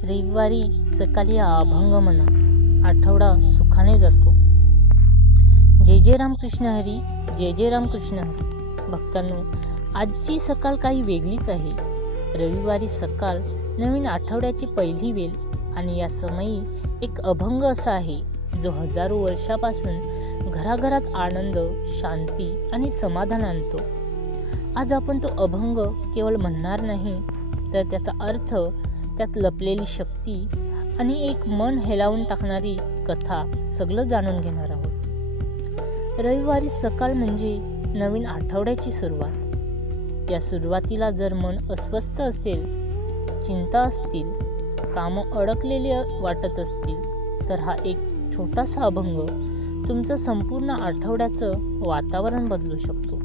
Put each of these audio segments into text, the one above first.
रविवारी सकाळी अभंग म्हणा, आठवडा सुखाने जातो. जय जय रामकृष्ण हरी, जय जय रामकृष्ण हरी. भक्तांनो, आजची सकाळ काही वेगळीच आहे. रविवारी सकाळ नवीन आठवड्याची पहिली वेळ आणि या समयी एक अभंग असा आहे जो हजारो वर्षापासून घराघरात आनंद, शांती आणि समाधान आणतो. आज आपण तो अभंग केवळ म्हणणार नाही, तर त्याचा अर्थ, त्यात लपलेली शक्ती आणि एक मन हेलावून टाकणारी कथा सगळं जाणून घेणार आहोत. रविवारी सकाळ म्हणजे नवीन आठवड्याची सुरुवात. या सुरुवातीला जर मन अस्वस्थ असेल, चिंता असतील, कामं अडकलेली वाटत असतील, तर हा एक छोटासा अभंग तुमचं संपूर्ण आठवड्याचं वातावरण बदलू शकतो.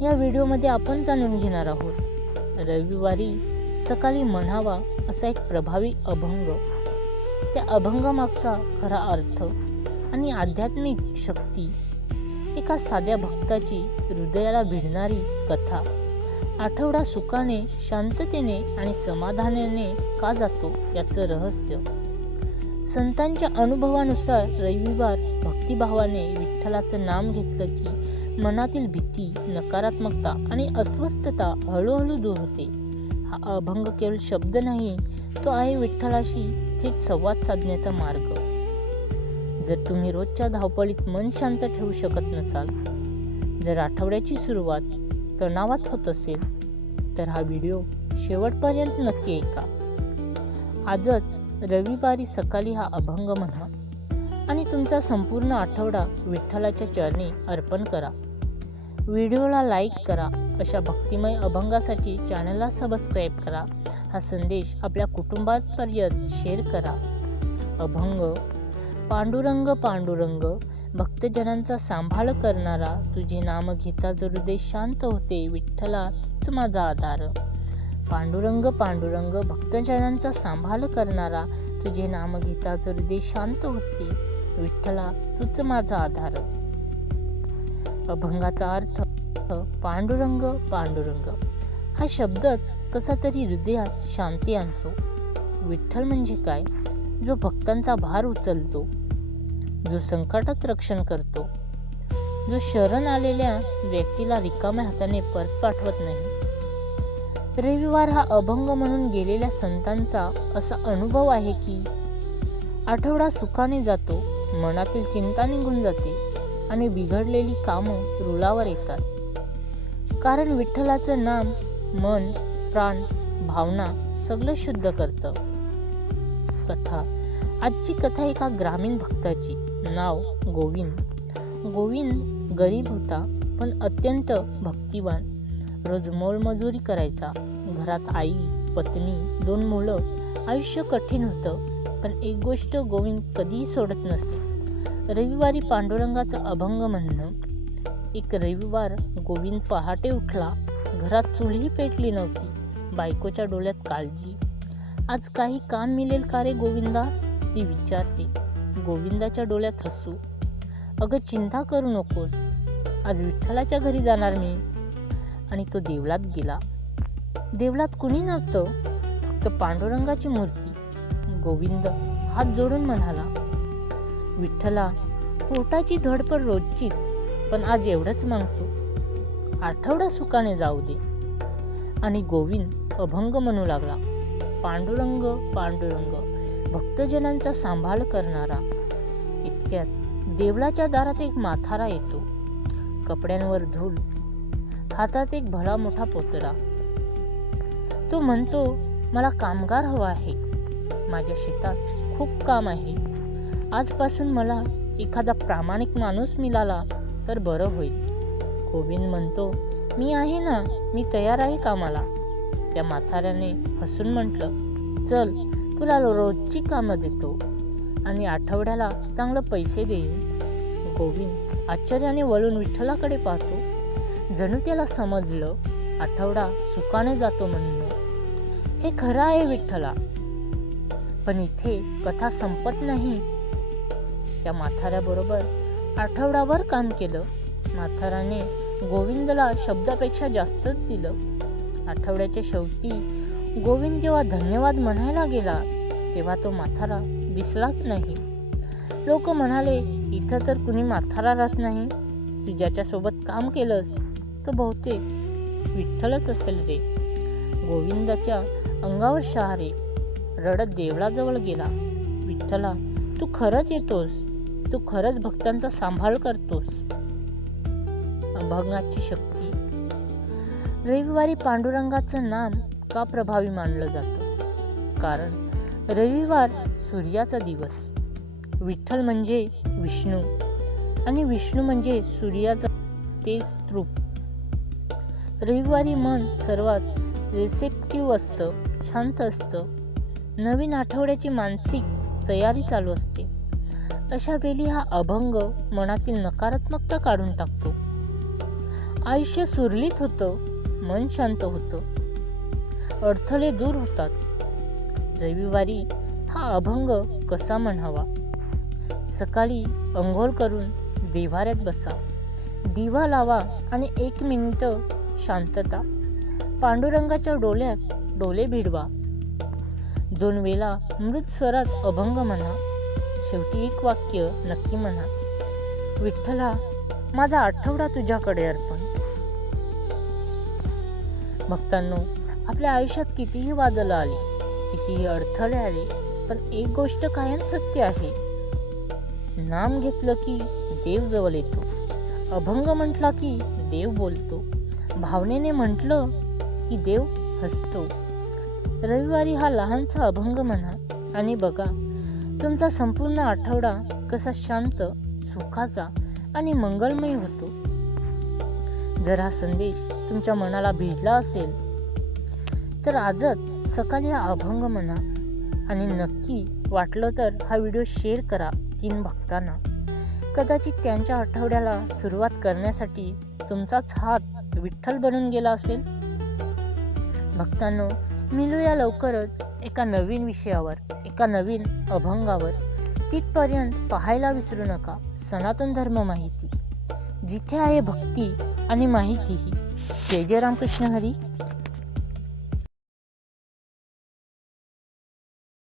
या व्हिडिओमध्ये आपण जाणून घेणार आहोत रविवारी सकाळी म्हणावा असा एक प्रभावी अभंग, त्या अभंगामागचा खरा अर्थ आणि आध्यात्मिक शक्ती, एका साध्या भक्ताची हृदयाला भिडणारी कथा. आठवडा सुखाने, शांततेने आणि समाधानाने का जातो याचं रहस्य. संतांच्या अनुभवानुसार रविवार भक्तिभावाने विठ्ठलाचं नाम घेतलं की मनातील भीती, नकारात्मकता आणि अस्वस्थता हळूहळू दूर होते. हा अभंग केवळ शब्द नाही, तो आहे विठ्ठलाशी थेट संवाद साधण्याचा मार्ग. जर तुम्ही रोजच्या धावपळीत मन शांत ठेवू शकत नसाल, जर आठवड्याची सुरुवात तणावात होत असेल, तर हा व्हिडिओ शेवटपर्यंत नक्की ऐका. आजच रविवारी सकाळी हा अभंग म्हणा आणि तुमचा संपूर्ण आठवडा विठ्ठलाच्या चरणी अर्पण करा. व्हिडिओला लाईक करा. अशा भक्तिमय अभंगासाठी चॅनलला सबस्क्राईब करा. हा संदेश आपल्या कुटुंबापर्यंत शेअर करा. अभंग. पांडुरंग पांडुरंग, भक्तजनांचा सांभाळ करणारा, तुझे नाम घेता जो हृदय शांत होते, विठ्ठला तूच माझा आधार. पांडुरंग पांडुरंग, भक्तजनांचा सांभाळ करणारा, तुझे नाम घेता जो हृदय शांत होते, विठ्ठला तूच माझा आधार. अभंगाचा अर्थ. पांडुरंग पांडुरंग हा शब्दच कसा तरी हृदयात शांती आणतो. विठ्ठल म्हणजे काय? जो भक्तांचा भार उचलतो, जो संकटात रक्षण करतो, जो शरण आलेल्या व्यक्तीला रिकाम्या हाताने परत पाठवत नाही. रविवार हा अभंग म्हणून गेलेल्या संतांचा असा अनुभव आहे की आठवडा सुखाने जातो, मनातील चिंता निघून जाते आणि बिघडलेली कामं रुळावर येतात. कारण विठ्ठलाचं नाम मन, प्राण, भावना सगळं शुद्ध करतं. कथा. आजची कथा एका ग्रामीण भक्ताची. नाव गोविंद. गोविंद गरीब होता, पण अत्यंत भक्तिवान. रोज मोलमजुरी करायचा. घरात आई, पत्नी, 2 मुलं. आयुष्य कठीण होतं, पण एक गोष्ट गोविंद कधीही सोडत नसे. रविवारी पांडुरंगाचा अभंग म्हणणं. एक रविवार गोविंद पहाटे उठला. घरात चुलीही पेटली नव्हती. बायकोच्या डोळ्यात काळजी. आज काही काम मिळेल का रे गोविंदा, ती विचारते. गोविंदाच्या डोळ्यात हसू. अगं चिंता करू नकोस, आज विठ्ठलाच्या घरी जाणार मी. आणि तो देवळात गेला. देवळात कुणी नव्हतं, फक्त पांडुरंगाची मूर्ती. गोविंद हात जोडून म्हणाला, विठ्ठला, पोटाची धडपड रोजचीच, पण आज एवढंच मागतो, आठवडा सुखाने जाऊ दे. आणि गोविंद अभंग म्हणू लागला. पांडुरंग पांडुरंग, भक्तजनांचा सांभाळ करणारा. इतक्यात देवळाच्या दारात एक म्हातारा येतो. कपड्यांवर धूळ, हातात एक भला मोठा पोतडा. तो म्हणतो, मला कामगार हवा आहे. माझ्या शेतात खूप काम आहे. आजपासून मला एखादा प्रामाणिक माणूस मिळाला तर बरं होईल. गोविंद म्हणतो, मी आहे ना, मी तयार आहे कामाला. त्या म्हाताऱ्याने हसून म्हटलं, चल, तुला रोजची कामं देतो आणि आठवड्याला चांगलं पैसे देईन. गोविंद आश्चर्याने वळून विठ्ठलाकडे पाहतो. जणू त्याला समजलं, आठवडा सुखाने जातो म्हणणं हे खरं आहे विठ्ठला. पण इथे कथा संपत नाही. त्या म्हाताऱ्याबरोबर आठवडाभर काम केलं. म्हाताराने गोविंदला शब्दापेक्षा जास्तच दिलं. आठवड्याच्या शेवटी गोविंद जेव्हा धन्यवाद म्हणायला गेला तेव्हा तो म्हातारा दिसलाच नाही. लोक म्हणाले, इथं तर कुणी म्हातारा राहत नाही. तू ज्याच्यासोबत काम केलंस तो बहुतेक विठ्ठलच असेल रे. गोविंदाच्या अंगावर शहारे रडत देवळाजवळ गेला. विठ्ठला, तू खरंच येतोस, तू खरंच भक्तांचा सांभाळ करतोस. अभंगाची शक्ती. रविवारी पांडुरंगाचं नाम का प्रभावी मानलं जातं? कारण रविवार सूर्याचा दिवस. विठ्ठल म्हणजे विष्णू आणि विष्णू म्हणजे सूर्याचं तेच रूप. रविवारी मन सर्वात रिसेप्टिव्ह असतं, शांत असतं. नवीन आठवड्याची मानसिक तयारी चालू असते. अशा वेळी हा अभंग मनातील नकारात्मकता काढून टाकतो. आयुष्य सुरळीत होतं, मन शांत होतं, अडथळे दूर होतात. रविवारी हा अभंग कसा म्हणावा? सकाळी अंघोळ करून देव्हाऱ्यात बसा, दिवा लावा आणि 1 मिनिट शांतता. पांडुरंगाच्या डोळ्यात डोळे भिडवा. 2 वेळा मृत स्वरात अभंग म्हणा. शेवटी 1 वाक्य नक्की म्हणा, विठ्ठला, माझा आठवडा तुझ्याकडे अर्पण. भक्तांनो, आपल्या आयुष्यात कितीही वादळं आली, कितीही अडथळे आले, पण एक गोष्ट कायम सत्य आहे. नाम घेतलं की देव जवळ येतो. अभंग म्हटला की देव बोलतो. भावनेने म्हटलं की देव हसतो. रविवारी हा लहानसा अभंग म्हणा आणि बघा तुमचा संपूर्ण आठवडा कसा शांत, सुखाचा आणि मंगलमय होतो. जर हा संदेश तुमच्या मनाला भिडला असेल तर आजच सकाळी हा अभंग म्हणा आणि नक्की वाटलं तर हा व्हिडिओ शेअर करा 3 भक्तांना. कदाचित त्यांच्या आठवड्याला सुरुवात करण्यासाठी तुमचाच हात विठ्ठल बनून गेला असेल. भक्तांनो, मिळूया लवकरच एका नवीन विषयावर, एका नवीन अभंगावर. तिथपर्यंत पाहायला विसरू नका सनातन धर्म माहिती, जिथे आहे भक्ती आणि माहितीही. जय जय रामकृष्ण हरी.